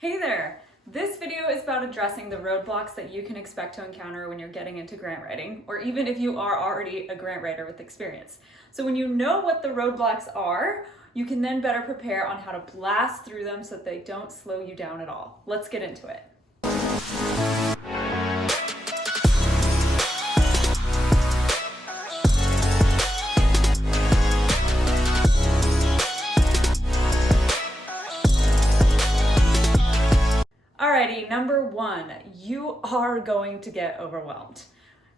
Hey there! This video is about addressing the roadblocks that you can expect to encounter when you're getting into grant writing, or even if you are already a grant writer with experience. So when you know what the roadblocks are, you can then better prepare on how to blast through them so that they don't slow you down at all. Let's get into it. Alrighty, number one, you are going to get overwhelmed.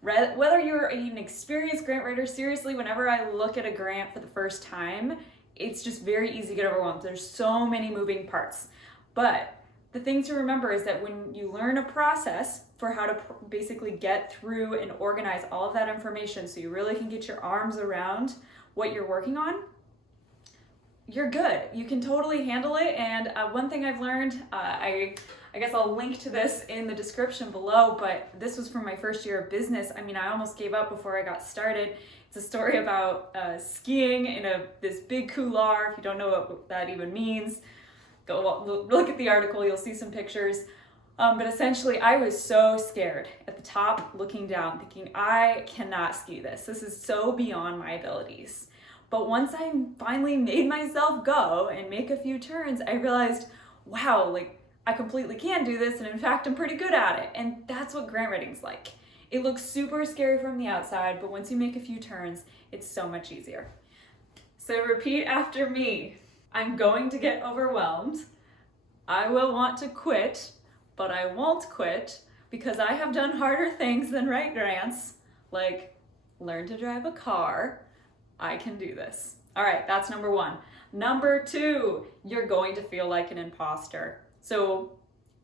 Whether you're an experienced grant writer, seriously, whenever I look at a grant for the first time, it's just very easy to get overwhelmed. There's so many moving parts. But the thing to remember is that when you learn a process for how to basically get through and organize all of that information so you really can get your arms around what you're working on, you're good. You can totally handle it. And one thing I've learned, I guess I'll link to this in the description below, but this was from my first year of business. I mean, I almost gave up before I got started. It's a story about skiing in this big couloir. If you don't know what that even means, go look at the article, you'll see some pictures. But essentially, I was so scared at the top, looking down, thinking, I cannot ski this. This is so beyond my abilities. But once I finally made myself go and make a few turns, I realized, wow, I completely can do this, and in fact, I'm pretty good at it. And that's what grant writing's like. It looks super scary from the outside, but once you make a few turns, it's so much easier. So repeat after me. I'm going to get overwhelmed. I will want to quit, but I won't quit because I have done harder things than write grants, like learn to drive a car. I can do this. All right, that's number one. Number two, you're going to feel like an imposter.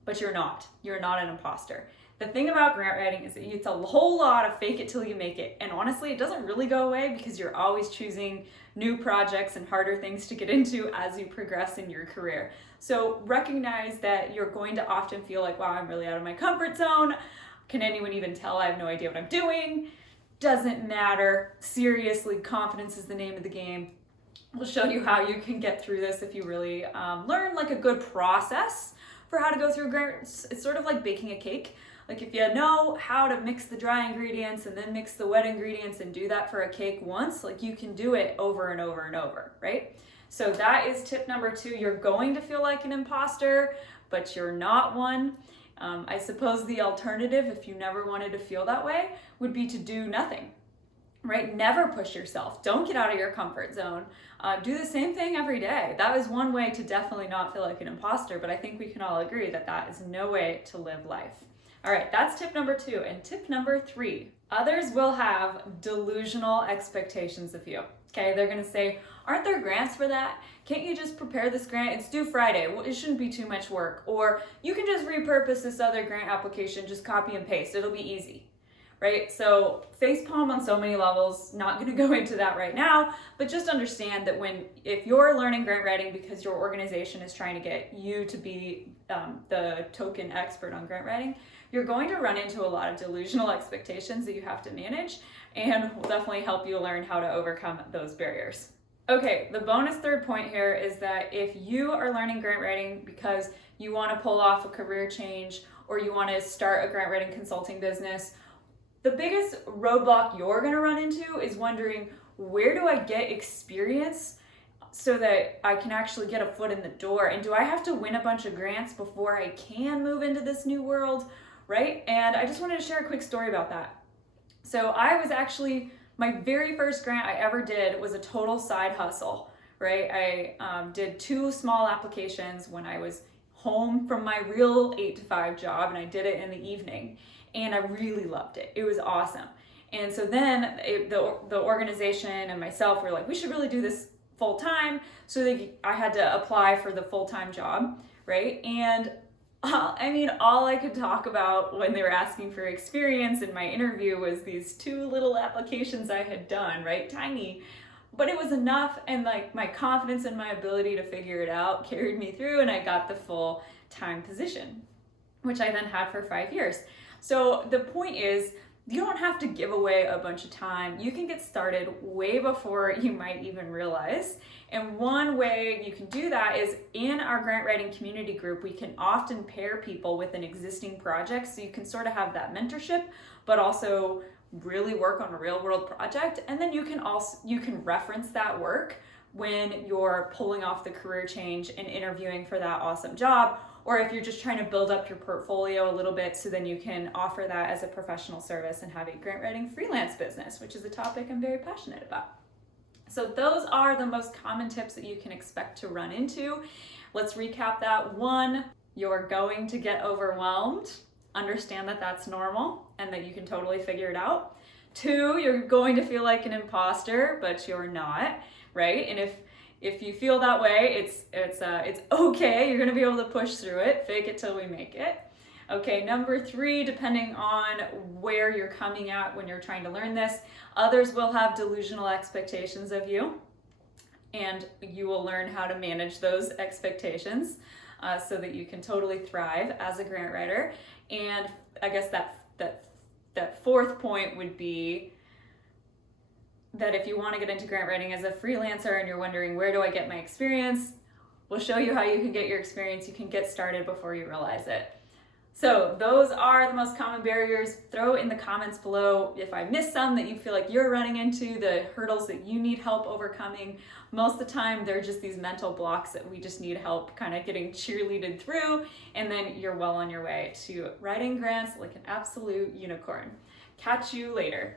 But you're not. You're not an imposter. The thing about grant writing is that it's a whole lot of fake it till you make it. And honestly, it doesn't really go away because you're always choosing new projects and harder things to get into as you progress in your career. So recognize that you're going to often feel like, wow, I'm really out of my comfort zone. Can anyone even tell I have no idea what I'm doing? Doesn't matter. Seriously, confidence is the name of the game. We'll show you how you can get through this if you really learn like a good process for how to go through grants. It's sort of like baking a cake. Like if you know how to mix the dry ingredients and then mix the wet ingredients and do that for a cake once, like you can do it over and over and over, right? So that is tip number two. You're going to feel like an imposter, but you're not one. I suppose the alternative, if you never wanted to feel that way, would be to do nothing. Right? Never push yourself. Don't get out of your comfort zone. Do the same thing every day. That is one way to definitely not feel like an imposter, but I think we can all agree that that is no way to live life. All right, that's tip number two. And tip number three, others will have delusional expectations of you. Okay, they're gonna say, aren't there grants for that? Can't you just prepare this grant? It's due Friday. Well, it shouldn't be too much work. Or you can just repurpose this other grant application, just copy and paste. It'll be easy. Right? So facepalm on so many levels, not going to go into that right now, but just understand that if you're learning grant writing because your organization is trying to get you to be the token expert on grant writing, you're going to run into a lot of delusional expectations that you have to manage, and will definitely help you learn how to overcome those barriers. Okay, the bonus third point here is that if you are learning grant writing because you want to pull off a career change or you want to start a grant writing consulting business, the biggest roadblock you're going to run into is wondering, where do I get experience so that I can actually get a foot in the door? And do I have to win a bunch of grants before I can move into this new world, right? And I just wanted to share a quick story about that. So my very first grant I ever did was a total side hustle, right? I did 2 small applications when I was home from my real 8-to-5 job, and I did it in the evening. And I really loved it. It was awesome. And so then the organization and myself were like, we should really do this full time. So I had to apply for the full-time job, right? And all I could talk about when they were asking for experience in my interview was these 2 little applications I had done, right? Tiny. But it was enough, and like my confidence and my ability to figure it out carried me through, and I got the full-time position, which I then had for 5 years. So the point is, you don't have to give away a bunch of time. You can get started way before you might even realize. And one way you can do that is in our grant writing community group, we can often pair people with an existing project. So you can sort of have that mentorship, but also really work on a real world project. And then you can reference that work when you're pulling off the career change and interviewing for that awesome job, or if you're just trying to build up your portfolio a little bit so then you can offer that as a professional service and have a grant writing freelance business, which is a topic I'm very passionate about. So those are the most common tips that you can expect to run into. Let's recap that. 1, you're going to get overwhelmed. Understand that that's normal and that you can totally figure it out. 2, you're going to feel like an imposter, but you're not, right? And if you feel that way, it's okay. You're gonna be able to push through it. Fake it till we make it. Okay, number 3, depending on where you're coming at when you're trying to learn this, others will have delusional expectations of you, and you will learn how to manage those expectations so that you can totally thrive as a grant writer. And I guess that 4th point would be that if you want to get into grant writing as a freelancer and you're wondering, where do I get my experience? We'll show you how you can get your experience. You can get started before you realize it. So those are the most common barriers. Throw in the comments below if I missed some that you feel like you're running into, the hurdles that you need help overcoming. Most of the time, they're just these mental blocks that we just need help kind of getting cheerleaded through, and then you're well on your way to writing grants like an absolute unicorn. Catch you later.